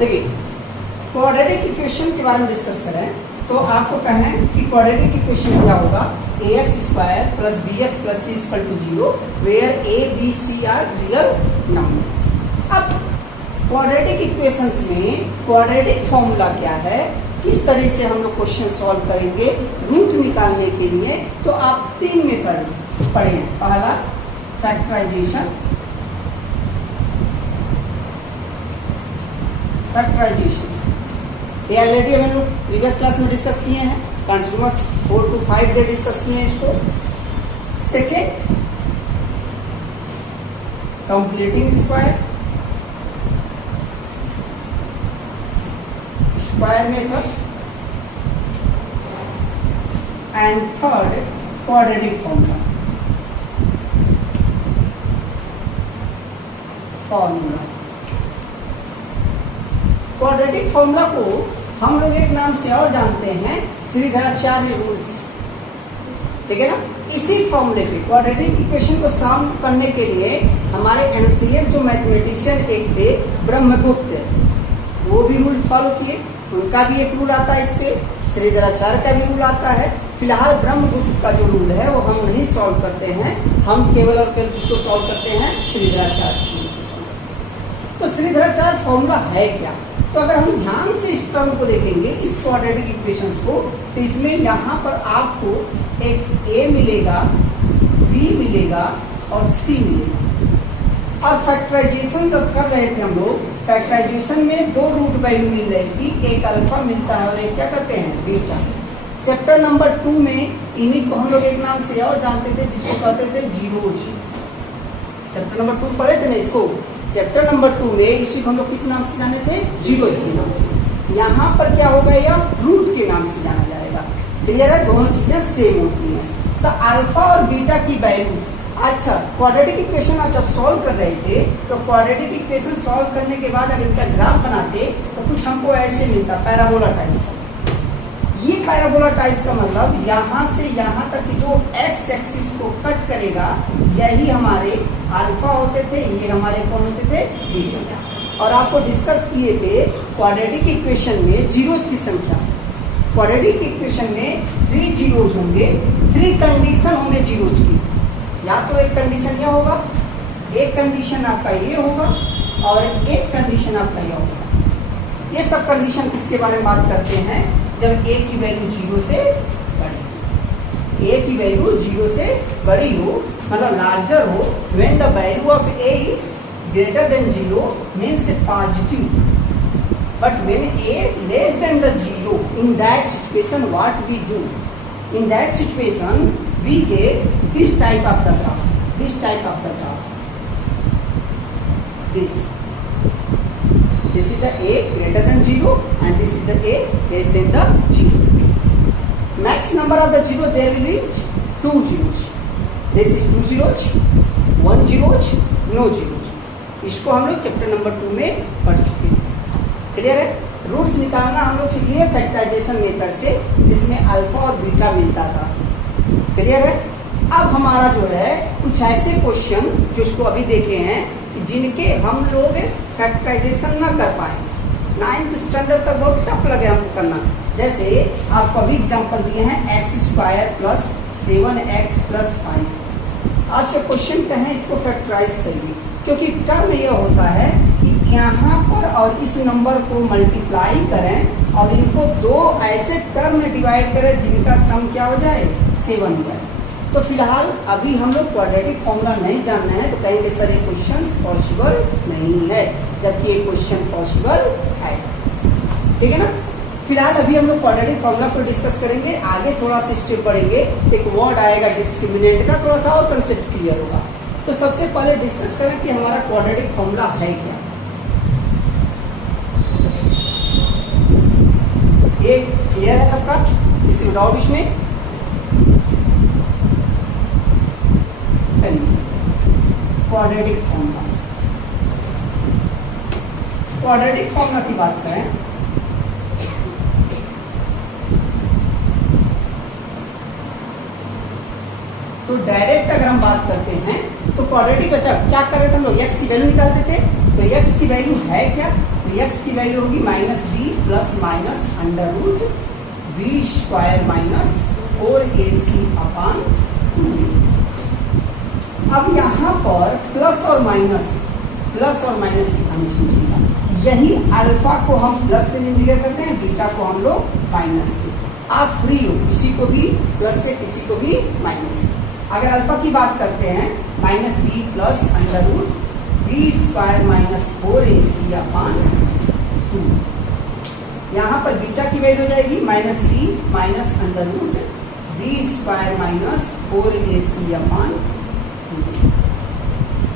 देखिए quadratic equation के बारे में डिस्कस करें तो आपको कहें कि क्वाड्रेटिक इक्वेशन क्या होगा, ax square plus bx plus c equal to 0 where a b c are real number. अब क्वाड्रेटिक इक्वेशंस में क्वाड्रेटिक फॉर्मूला क्या है, किस तरह से हम लोग क्वेश्चन सॉल्व करेंगे रूट निकालने के लिए, तो आप 3 मेथड पढ़े हैं। पहला फैक्टराइजेशन, ये ऑलरेडी हम लोग प्रीवियस क्लास में डिस्कस किए हैं, कंटिन्यूअस 4 to 5 डे डिस्कस किए हैं इसको। Second completing square method and third quadratic formula. Quadratic formula को हम लोग एक नाम से और जानते हैं, श्रीधराचार्य रूल्स, ठीक है ना। इसी फॉर्मूले पे क्वाड्रेटिक इक्वेशन को सॉल्व करने के लिए हमारे एनसीएफ जो मैथमेटिशियन एक थे ब्रह्मगुप्त, वो भी रूल फॉलो किए, उनका भी एक रूल आता है इस पे, श्रीधराचार्य का भी रूल आता है। फिलहाल ब्रह्मगुप्त का जो रूल है वो हम नहीं सॉल्व करते हैं, हम केवल और केवल किसको सॉल्व करते हैं, श्रीधराचार्य। तो श्रीधराचार्य फॉर्मूला है क्या, तो अगर हम ध्यान से इस टर्म को देखेंगे, इस क्वाड्रेटिक इक्वेशंस को, तो इसमें यहाँ पर आपको एक a मिलेगा, b मिलेगा और c मिलेगा। और फैक्टराइजेशन जब कर रहे थे हम लोग, फैक्टराइजेशन में 2 रूट वैल्यू मिल रही थी, एक अल्फा मिलता है और एक क्या करते हैं, बीटा। चैप्टर नंबर 2 में इन्हीं को हम लोग एक नाम से और जानते थे जिसको कहते थे जीरोज। चैप्टर नंबर 2 पढ़े थे ना इसको, चैप्टर नंबर 2 में इसी को हम लोग किस नाम से जाने थे, जीरोज के नाम से। यहाँ पर क्या होगा, यह रूट के नाम से जाना जाएगा। क्लियर है, दोनों चीजें सेम होती हैं। तो अल्फा और बीटा की वैल्यू, अच्छा क्वाड्रेटिक इक्वेशन आप जब सॉल्व कर रहे थे तो क्वाड्रेटिक इक्वेशन सॉल्व करने के बाद अगर इनका ग्राफ बनाते तो कुछ हमको ऐसे मिलता, पैराबोला टाइप्स का। ये पैराबोला टाइप्स का मतलब यहाँ से यहाँ तक की जो एक्स एक्सिस को कट करेगा, यही हमारे अल्फा होते थे, ये हमारे कौन होते थे, बीटा। और आपको डिस्कस किए थे क्वाड्रेटिक इक्वेशन में जीरोज की संख्या, क्वाड्रेटिक इक्वेशन में 3 जीरोज होंगे, 3 कंडीशन होंगे जीरोज की। या तो एक कंडीशन यह होगा, एक कंडीशन आपका ये होगा और एक कंडीशन आपका यह होगा। ये सब कंडीशन किसके बारे में बात करते हैं, जब a की वैल्यू 0 से बड़ी, a की वैल्यू 0 से बड़ी हो, मतलब लार्जर हो, when the value of a is greater than 0 means positive, but when a less than the 0, in that situation what we do, in that situation we get this type of the graph, this type of the graph, this is the a greater than 0 and this is the a less than the 0. Max number of the 0 there will be 2 zeros, this is 2 zeros, 1 zeros, no zeros। इसको हम लोग chapter number 2 में पढ़ चुके हैं। Clear है, roots निकालना हम लोग सीखे फैक्टराइजेशन मेथड से, जिसमें अल्फा और बीटा मिलता था। क्लियर है। अब हमारा जो है कुछ ऐसे क्वेश्चन जो इसको अभी देखे हैं जिनके हम लोग फैक्टराइजेशन ना कर पाए, 9th स्टैंडर्ड तक बहुत टफ लगे हमको करना। जैसे आपको अभी एग्जांपल दिए हैं x square plus 7x plus 5। आपसे क्वेश्चन कहें इसको फैक्टराइज करिए, क्योंकि टर्म यह होता है कि यहाँ पर और इस नंबर को मल्टीप्लाई करें और इनको 2 ऐसे टर्म में डिवाइड करें जिनका सम क्या हो जाए, 7 हो जाए। तो फिलहाल अभी हम लोग क्वाड्रेटिक फॉर्मूला नहीं जानना है, तो कहेंगे सर ये क्वेश्चन पॉसिबल नहीं है, जबकि ये क्वेश्चन पॉसिबल है। ठीक है ना। फिलहाल अभी हम लोग क्वाड्रेटिक फॉर्मूला को डिस्कस करेंगे, आगे थोड़ा सा स्टेप बढ़ेंगे तो एक वर्ड आएगा डिस्क्रिमिनेंट का, थोड़ा सा और कंसेप्ट क्लियर होगा। तो सबसे पहले डिस्कस करें कि हमारा क्वाड्रेटिक फॉर्मूला है क्या। ये क्लियर है सबका, इसमें डाउट इसमें, चलिए क्वाड्रेटिक फॉर्मूला, क्वाड्रेटिक फॉर्मूला की बात करें तो डायरेक्ट अगर हम बात करते हैं तो क्वाड्रेटिक, अच्छा क्या कर रहे थे हम लोग, एक्स की वैल्यू निकालते थे, तो एक्स की वैल्यू है क्या, एक्स की वैल्यू होगी minus B plus minus under root B square minus 4ac upon 2b। अब यहाँ पर प्लस और माइनस की अंश यही अल्फा को हम प्लस से इंडिकेट करते हैं, बीटा को हम लोग माइनस से। आप फ्री हो, किसी को भी प्लस से किसी को भी माइनस से। अगर अल्फा की बात करते हैं minus B plus under root B square minus 4ac upon 2। यहाँ पर बीटा की वैल्यू हो जाएगी minus B minus under root B square minus 4ac upon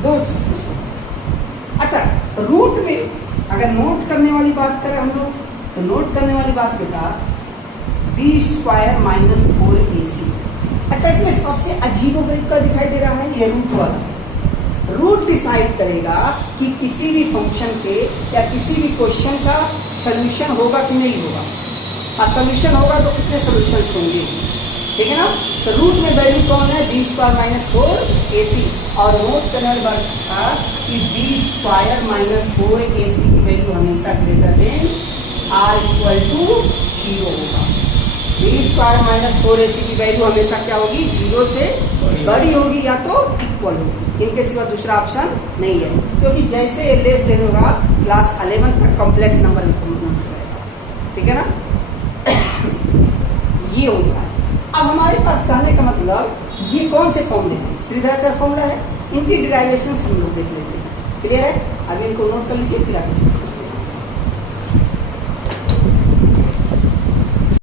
2। अच्छा, रूट में अगर नोट करने वाली बात करें हम लोग तो नोट करने वाली बात बेटा बी स्क्वायर माइनस 4ac। अच्छा, इसमें सबसे अजीबोगरीब का दिखाई दे रहा है ये रूट वाला। रूट डिसाइड करेगा कि किसी भी फंक्शन के या किसी भी क्वेश्चन का सोल्यूशन होगा कि नहीं होगा। हाँ, सोल्यूशन होगा तो कितने सोल्यूशन होंगे, ठीक है ना। तो रूट में वैल्यू कौन है, बी स्क्वायर माइनस 4ac। और नोट करने वाली बात था कि बी स्क्वायर माइनस 4ac की वैल्यू हमेशा greater than or equal to 0 होगा। बी स्क्वायर माइनस 4ac की वैल्यू हमेशा क्या होगी, 0 से बड़ी होगी या तो इक्वल होगी। इनके सिवा दूसरा ऑप्शन नहीं है, क्योंकि जैसे ये लेस देन होगा क्लास 11 का कॉम्प्लेक्स नंबर रहेगा, ठीक है ना। ये होता है। अब हमारे पास कहने का मतलब ये कौन से फॉर्मूले हैं, श्रीधराचार्य फॉर्मूला है। इनकी डिराइवेशन हम लोग देख लेते हैं। क्लियर है, अभी इनको नोट कर लीजिए फिर आप